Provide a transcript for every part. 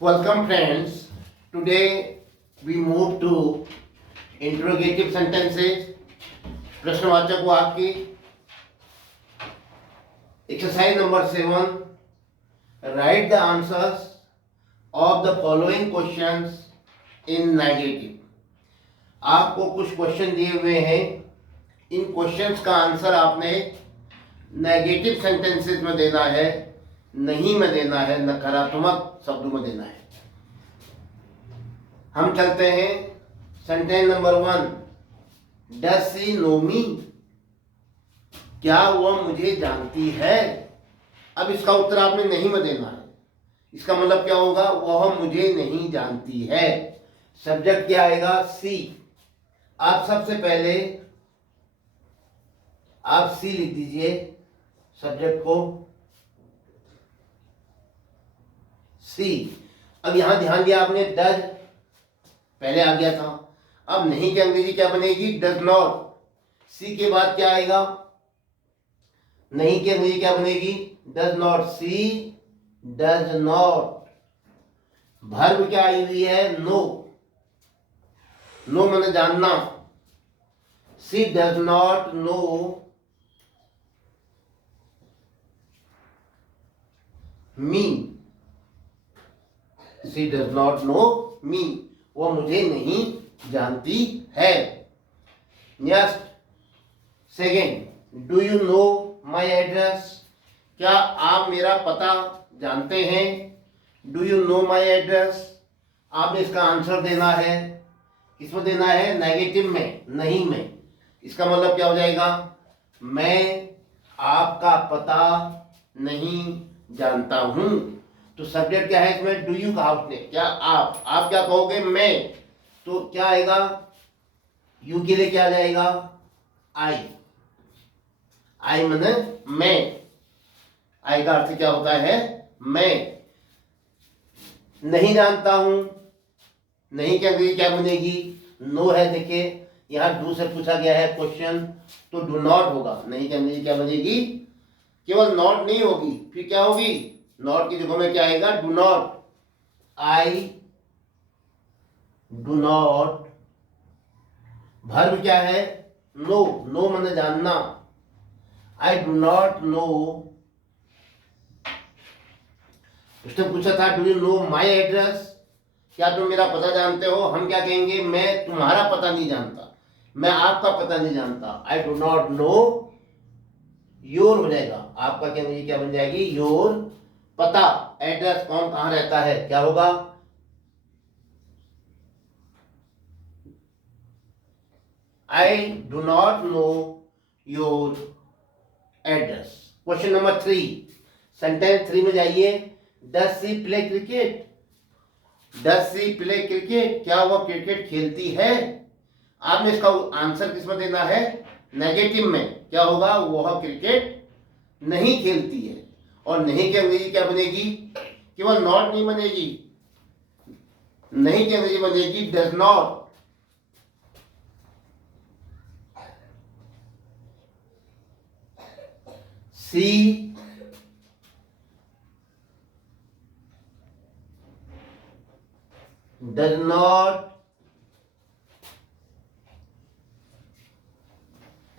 Welcome friends. Today we move to interrogative sentences. प्रश्नवाचक वाक्य. Exercise number 7. Write the answers of the following questions in negative. आपको कुछ question दिए हुए हैं. इन क्वेश्चंस का आंसर आपने नेगेटिव सेंटेंसेस में देना है, नहीं में देना है, नकारात्मक शब्दों में देना है. हम चलते हैं sentence number 1. Does she know me? क्या वह मुझे जानती है? अब इसका उत्तर आपने नहीं में देना है. इसका मतलब क्या होगा? वह मुझे नहीं जानती है. सब्जेक्ट क्या आएगा? सी. आप सबसे पहले आप सी लिख दीजिए सब्जेक्ट को, सी. अब यहां ध्यान दिया आपने, डज पहले आ गया था. अब नहीं की अंग्रेजी क्या बनेगी? Does not. सी के बाद क्या आएगा? नहीं की अंग्रेजी क्या बनेगी? Does not. She does not. Verb क्या आई हुई है? नो. नो मैंने जानना. She does not know me. She does not know me. वो मुझे नहीं जानती है. Next second. Do you know my address? क्या आप मेरा पता जानते हैं? Do you know my address. आपने इसका आंसर देना है. किसमें देना है? नेगेटिव में, नहीं में. इसका मतलब क्या हो जाएगा? मैं आपका पता नहीं जानता हूं. तो सब्जेक्ट क्या है इसमें? डू यू कहा उसने. क्या आप क्या कहोगे? मैं. तो क्या आएगा? यू के लिए क्या आ जाएगा? आई. आई माने मैं. आई का अर्थ क्या होता है? मैं. नहीं जानता हूं. नहीं क्या क्या बनेगी? नो है. देखिए यहां डू से पूछा गया है क्वेश्चन, तो डू नॉट होगा. नहीं क्या बनेगी? क्या बनेगी? केवल नॉट नहीं होगी, फिर क्या होगी? नॉट की जगह में क्या आएगा? Do not. I do not. Verb क्या है? नो. नो मैंने जानना. I do not know. उसने पूछा था do you know my address? क्या तुम मेरा पता जानते हो? हम क्या कहेंगे? मैं तुम्हारा पता नहीं जानता, मैं आपका पता नहीं जानता. I do not know your हो जाएगा. आपका क्या मुझे क्या बन जाएगी? योर. पता, एड्रेस, कौन कहां रहता है, क्या होगा? I do not know your address. Question number 3. Sentence 3 में जाइए. Does she play cricket? Does she play cricket? क्या वह क्रिकेट खेलती है? आपने इसका आंसर किसमें देना है? नेगेटिव में. क्या होगा? वह क्रिकेट नहीं खेलती है. और नहीं की अंग्रेजी क्या बनेगी? केवल नॉट नहीं बनेगी. नहीं की अंग्रेजी बनेगी does not. She does not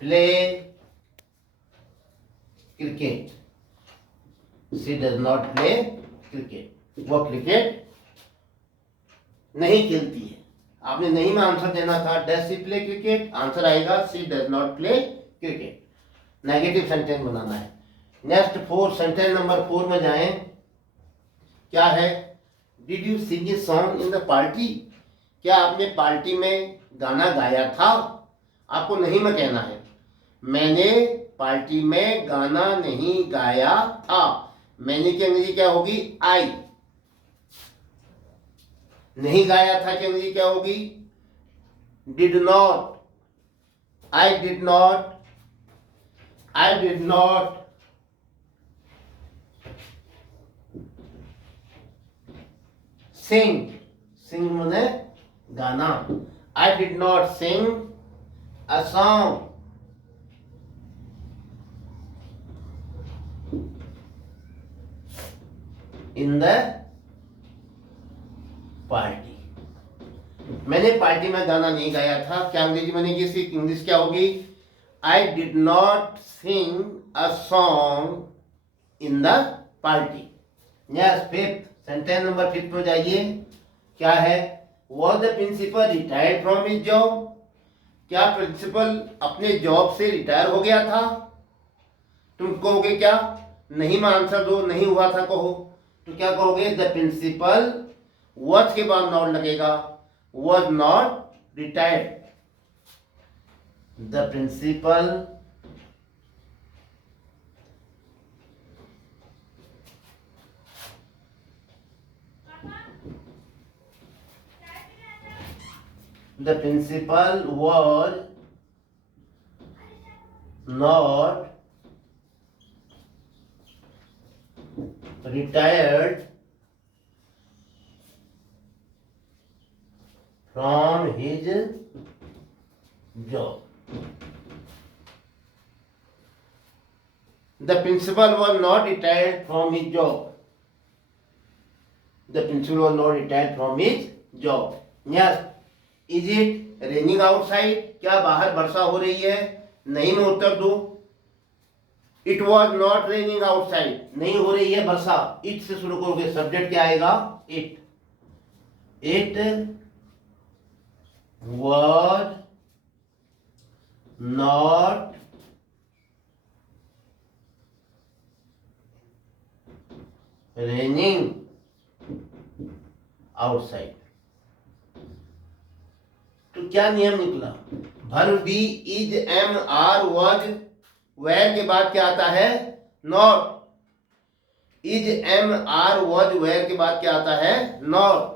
play cricket. She does not play cricket. वह क्रिकेट नहीं खेलती है. आपने नहीं में आंसर देना था. Does she play cricket? Answer आएगा she does not play cricket. Negative sentence बनाना है. नेक्स्ट 4. सेंटेंस नंबर 4 में जाएं. क्या है? Did you sing a song in the party? क्या आपने पार्टी में गाना गाया था? आपको नहीं में कहना है. मैंने पार्टी में गाना नहीं गाया था. मैंने की अंग्रेजी क्या होगी? आई. नहीं गाया था की अंग्रेजी क्या होगी? Did not. I did not. I did not sing. Sing माने गाना. I did not sing a song in the party. मैंने पार्टी में गाना नहीं गाया था, क्या अंग्रेजी बनेगी इसकी? इंग्लिश क्या होगी? I did not sing a song in the party. Yes, fifth sentence number 5 में जाइए। क्या है? Was the principal retired from his job? क्या प्रिंसिपल अपने जॉब से रिटायर हो गया था? तुम कहोगे क्या? नहीं में आंसर दो, नहीं हुआ था कहो, तो क्या कहोगे? द प्रिंसिपल, वॉज के बाद नॉट लगेगा, was not retired. The principal was not retired from his job. The principal was not retired from his job. The principal was not retired from his job. Yes. Is it raining outside? क्या बाहर वर्षा हो रही है? नहीं में उत्तर दो। It was not raining outside. नहीं हो रही है वर्षा। It से शुरू करोगे, सब्जेक्ट क्या आएगा? It. It was not raining outside. तो क्या नियम निकला? Verb be is, am, are, was, were के बाद क्या आता है? Not. Is, am, are, was, were के बाद क्या आता है? नॉट।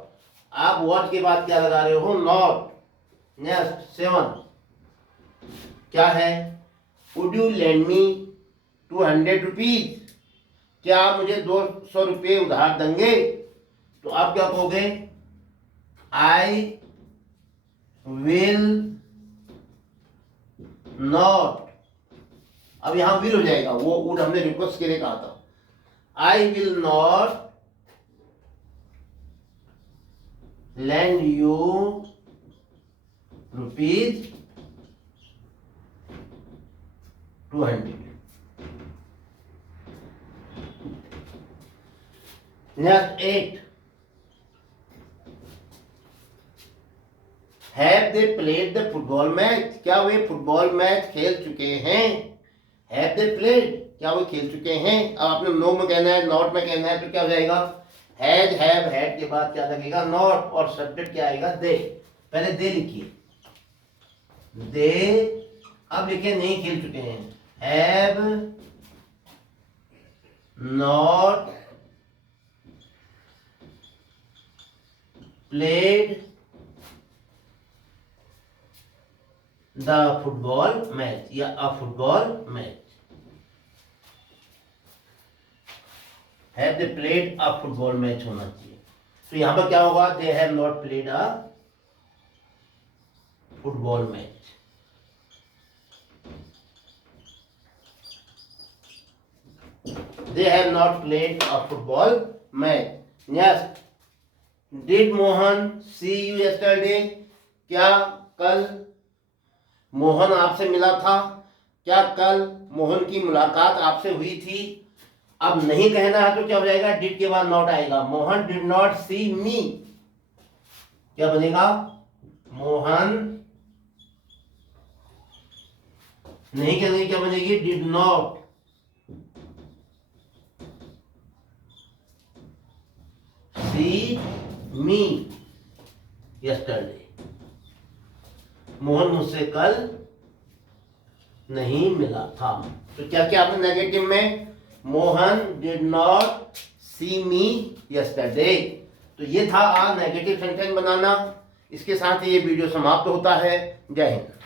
आप वॉज के बाद क्या लगा रहे हो? नॉट। नेक्स्ट 7 क्या है? Would you lend me 200 rupees? क्या आप मुझे 200 रुपये उधार देंगे? तो आप क्या कहोगे? I will not. अब यहां विल हो जाएगा, वो वुड हमने रिक्वेस्ट के लिए कहा था। I will not lend you rupees 200. Next 8. Have they played the football match? क्या वे फुटबॉल मैच खेल चुके हैं? Have they played? क्या वो खेल चुके हैं? अब आपने नो में कहना है, नॉट में कहना है, तो क्या हो जाएगा? हैज, हैव, हैड के बाद क्या लगेगा? नॉट, और सब्जेक्ट क्या आएगा? दे। पहले दे लिखिए, दे। अब लिखिए नहीं खेल चुके हैं। Have not played the football match, या a football match. Have they played a football match होना चाहिए। तो यहां पर क्या होगा? They have not played a football match. They have not played a football match. Yes. Did Mohan see you yesterday? क्या कल मोहन आपसे मिला था? क्या कल मोहन की मुलाकात आपसे हुई थी? अब नहीं कहना है तो क्या हो जाएगा? डिड के बाद नॉट आएगा। Mohan did not see me, क्या बनेगा? मोहन नहीं कहने, क्या बनेगी? Did not see me yesterday. Mohan मुझसे कल नहीं मिला था। तो क्या क्या आपने नेगेटिव में? Mohan did not see me yesterday. तो ये था आज नेगेटिव सेंटेंस बनाना। इसके साथ ही ये वीडियो समाप्त होता है। जय हिंद।